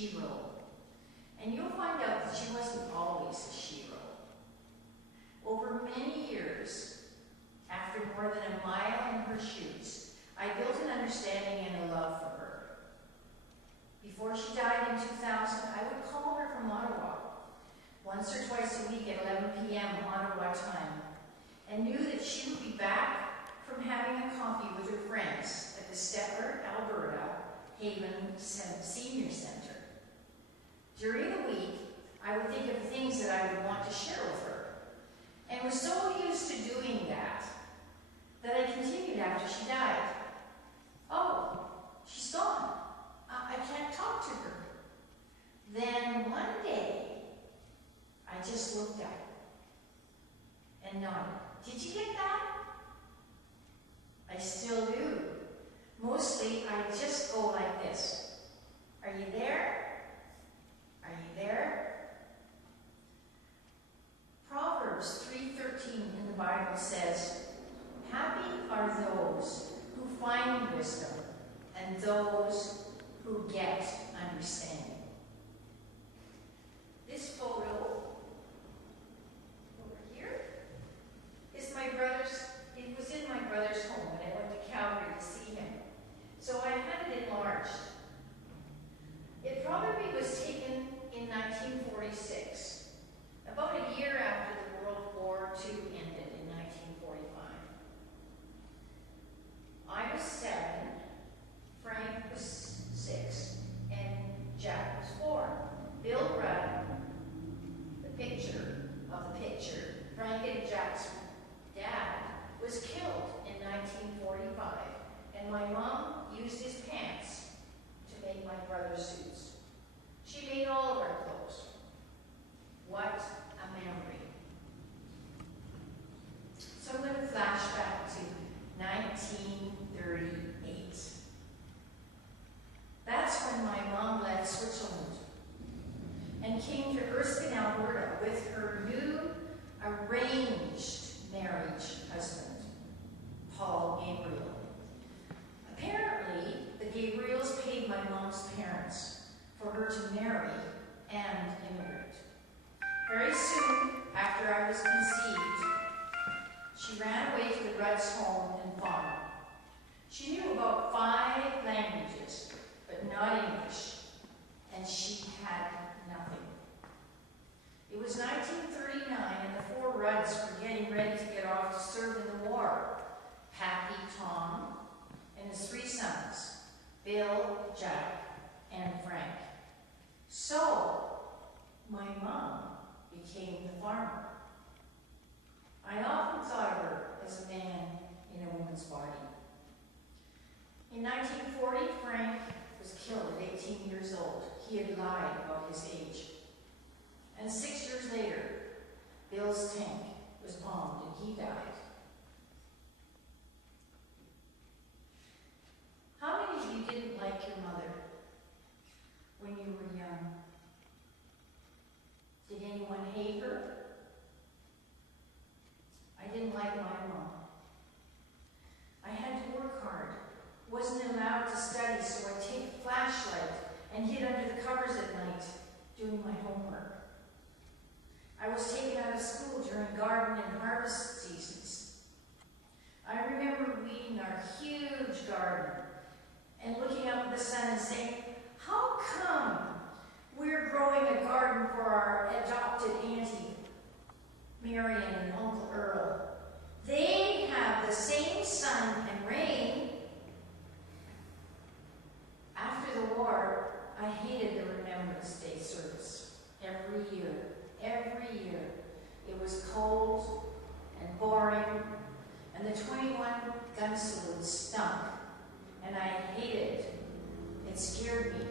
SHEro. And you'll find out that she wasn't always a SHEro. Over many years, after more than a mile in her shoes, I built an understanding and a love for her. Before she died in 2000, I would call her from Ottawa, once or twice a week at 11 p.m. Ottawa time, and knew that she would be back from having a coffee with her friends at the Stettler, Alberta Haven Senior Center. During the week, I would think of things that I would want to share with her, and was so used to doing that I continued after she died. Oh, she's gone. I can't talk to her. Then one day, I just looked at her and nodded. Did you get that? I still do. Mostly, I just go like this. Are you there? Are you there? Proverbs 3:13 in the Bible says, "Happy are those who find wisdom and those who get understanding." This photo over here is my brother's. It was in my brother's home when I went to Calgary to see him. So I had it enlarged. It probably was taken in 1946, about a year after the World War II ended in 1945. I was 7, Frank was 6, and Jack was 4. Bill Rudd, the picture of the picture, Frank and Jack's dad, was killed in 1945, and my mom used his pants to make my brother's suits. She made all of our clothes. What a memory. So I'm going to flash back to 1938. That's when my mom left Switzerland and came to Erskine, Alberta with her new arranged marriage husband, Paul Gabriel. Apparently, the Gabriels paid my mom's parents for her to marry and immigrate. Very soon after I was conceived, she ran away to the Rudd's home and farm. She knew about 5 languages, but not English, and she had nothing. It was 1939, and the 4 Rudds were getting ready to get off to serve in the war. Pappy, Tom, and his 3 sons, Bill, Jack, and Frank. So, my mom became the farmer. I often thought of her as a man in a woman's body. In 1940, Frank was killed at 18 years old. He had lied about his age. And 6 years later, Bill's tank was bombed and he died. How many of you didn't like your mother when you were young? Did anyone hate her? I didn't like my mom. I had to work hard. Wasn't allowed to study, so I'd take a flashlight and hid under the covers at night doing my homework. I was taken out of school during garden and harvest seasons. I remember weeding our huge garden and looking up at the sun and saying, how come we're growing a garden for our adopted auntie, Marion, and Uncle Earl? They have the same sun and rain. After the war, I hated the Remembrance Day service every year. Every year. It was cold and boring, and the 21 gun salutes stunk, and I hated it. It scared me.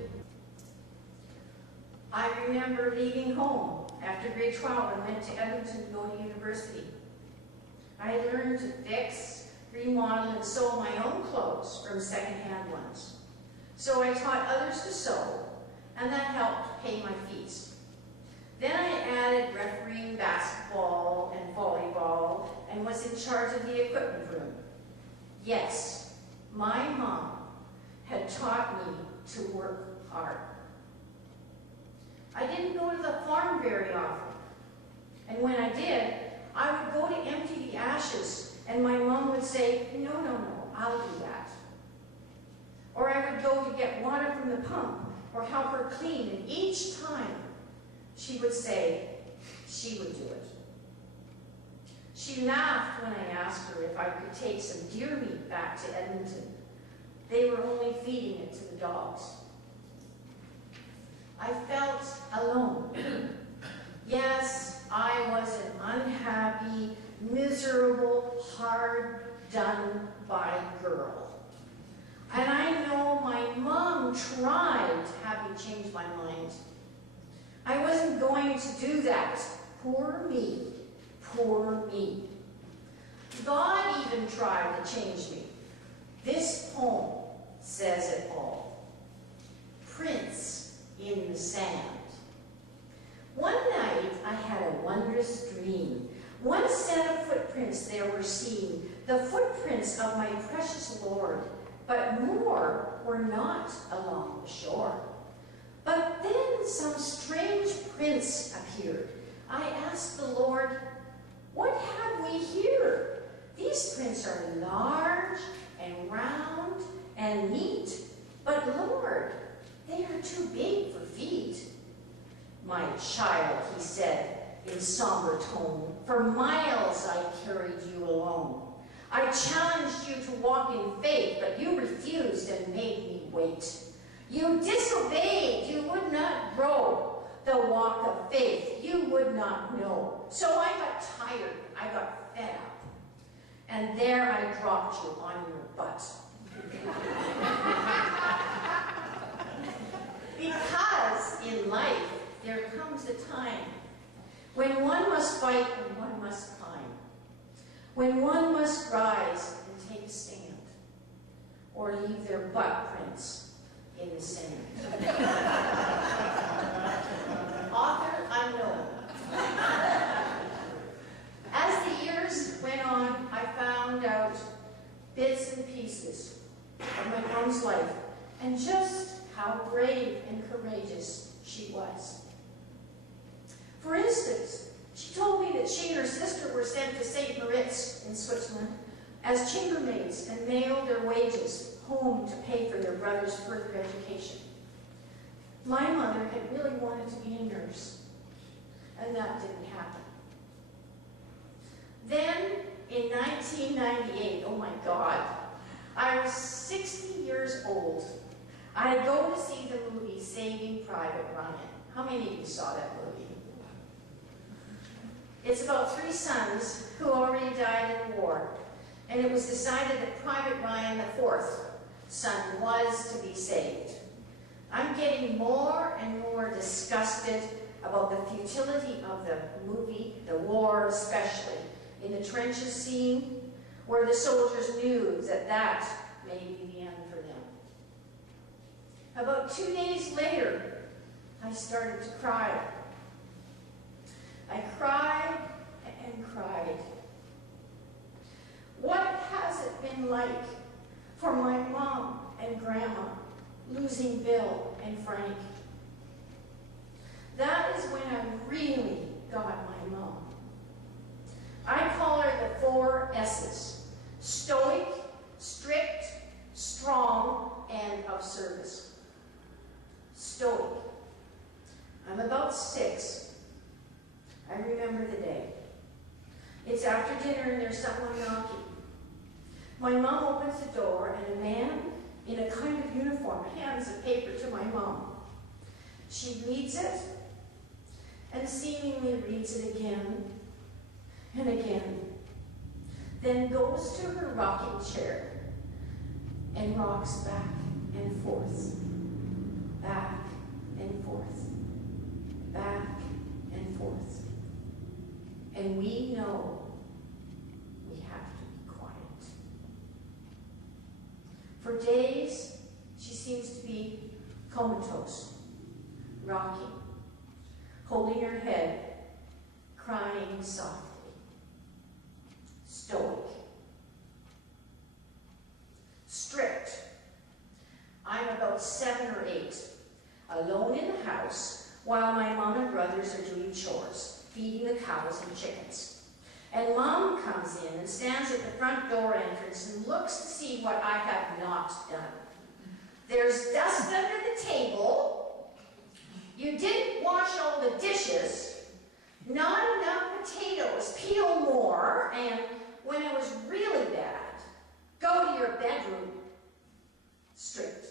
I remember leaving home after grade 12 and went to Edmonton to go to university. I learned to fix, remodel, and sew my own clothes from second-hand ones. So I taught others to sew, and that helped pay my fees. Then I added refereeing basketball and volleyball and was in charge of the equipment room. Yes, my mom had taught me to work hard. I didn't go to the farm very often. And when I did, I would go to empty the ashes, and my mom would say, no, no, no, I'll do that. Or I would go to get water from the pump, or help her clean, and each time she would say she would do it. She laughed when I asked her if I could take some deer meat back to Edmonton. They were only feeding it to the dogs. I felt alone. Yes, I was an unhappy, miserable, hard, done-by girl. And I know my mom tried to have me change my mind. I wasn't going to do that. Poor me. Poor me. God even tried to change me. This poem says it all. Prints in the sand. One night I had a wondrous dream. One set of footprints there were seen, the footprints of my precious Lord, but more were not along the shore. But then some strange prints appeared. I asked the Lord, what have we here? These prints are large and round and neat, but Lord, they are too big for feet. My child, he said in somber tone, for miles I carried you alone. I challenged you to walk in faith, but you refused and made me wait. You disobeyed, you would not grow the walk of faith, you would not know. So I got tired, I got fed up, and there I dropped you on your butt. Because in life, there comes a time when one must fight and one must climb, when one must rise and take a stand, or leave their butt prints in the sand. Author unknown. As the years went on, I found out bits and pieces of my mom's life and just how brave and courageous she was. For instance, she told me that she and her sister were sent to St. Moritz in Switzerland as chambermaids and mailed their wages home to pay for their brother's further education. My mother had really wanted to be a nurse, and that didn't happen. Then, in 1998, oh my God, I was 60 years old. I go to see the movie Saving Private Ryan. How many of you saw that movie? It's about 3 sons who already died in the war, and it was decided that Private Ryan, the 4th son, was to be saved. I'm getting more and more disgusted about the futility of the movie, the war especially, in the trenches scene, where the soldiers knew that that may be the end for them. About 2 days later, I started to cry. I cried and cried. What has it been like for my mom and grandma losing Bill and Frank? That is when I really got my mom. I call her the 4 S's: stoic, strict, strong, and of service. Stoic. I'm about 6. I remember the day. It's after dinner and there's someone knocking. My mom opens the door and a man in a kind of uniform hands a paper to my mom. She reads it and seemingly reads it again and again, then goes to her rocking chair and rocks back and forth, back and forth, back and forth. And we know we have to be quiet. For days, she seems to be comatose, rocking, holding her head, crying softly. Stoic. Strict. I'm about 7 or 8, alone in the house, while my mom and brothers are doing chores, feeding the cows and chickens. And Mom comes in and stands at the front door entrance and looks to see what I have not done. There's dust under the table. You didn't wash all the dishes. Not enough potatoes. Peel more. And when it was really bad, go to your bedroom. Straight.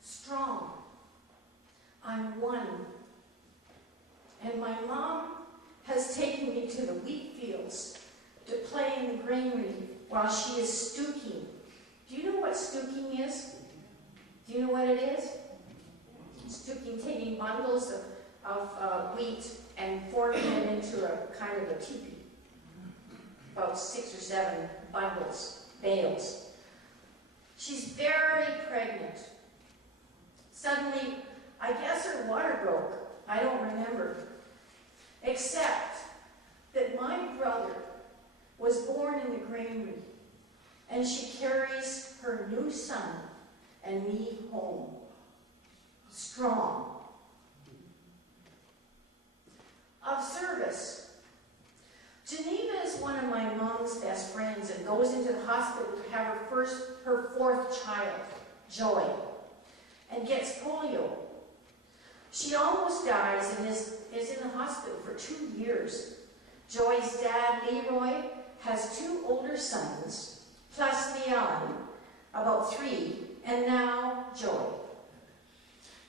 Strong. I'm one. And my mom has taken me to the wheat fields to play in the granary while she is stooking. Do you know what stooking is? Do you know what it is? Stooking, taking bundles of wheat and forming it into a kind of a teepee. About 6 or 7 bundles, bales. She's very pregnant. Suddenly, I guess her water broke. I don't remember. Except that my brother was born in the granary, and she carries her new son and me home, strong. Of service. Geneva is one of my mom's best friends and goes into the hospital to have her 4th child, Joy, and gets polio. She almost dies and is in the hospital for 2 years. Joy's dad, Leroy, has 2 older sons, plus Leon, about 3, and now Joy.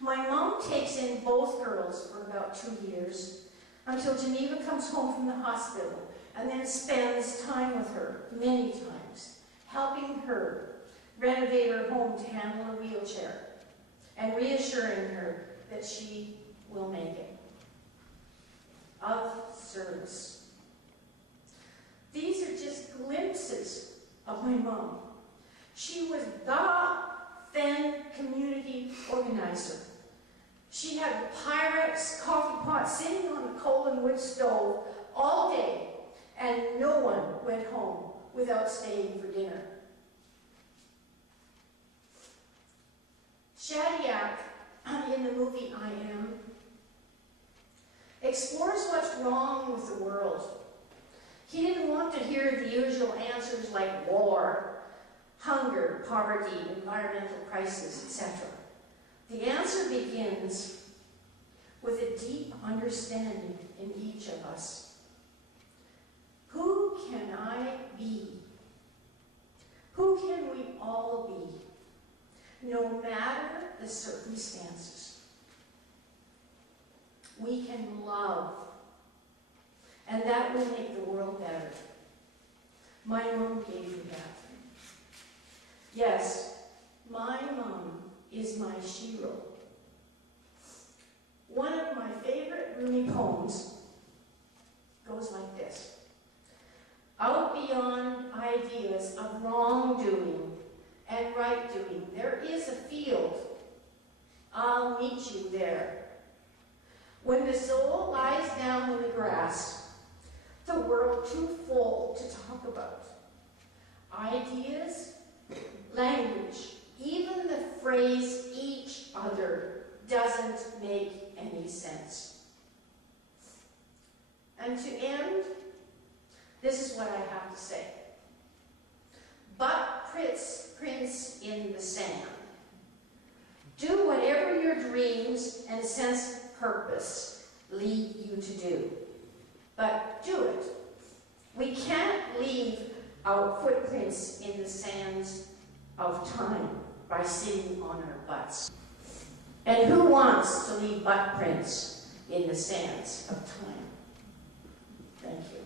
My mom takes in both girls for about 2 years until Geneva comes home from the hospital and then spends time with her many times, helping her renovate her home to handle a wheelchair and reassuring her that she will make it. Of service. These are just glimpses of my mom. She was the then community organizer. She had the Pyrex coffee pot sitting on the coal and wood stove all day, and no one went home without staying for dinner. Shadiak, in the movie I Am, explores what's wrong with the world. He didn't want to hear the usual answers like war, hunger, poverty, environmental crisis, etc. The answer begins with a deep understanding in each of us. Who can I be? Who can we all be? No matter the circumstances. We can love, and that will make the world better. My mom gave me that. Yes, my mom is my SHEro. One of my favorite Rumi poems goes like this. Out beyond ideas of wrongdoing and right doing, there is a field. I'll meet you there. When the soul lies down in the grass, the world too full to talk about. Ideas, language, even the phrase each other doesn't make any sense. And to end, this is what I have to say. But prints in the sand. Do whatever your dreams and sense of purpose lead you to do. But do it. We can't leave our footprints in the sands of time by sitting on our butts. And who wants to leave butt prints in the sands of time? Thank you.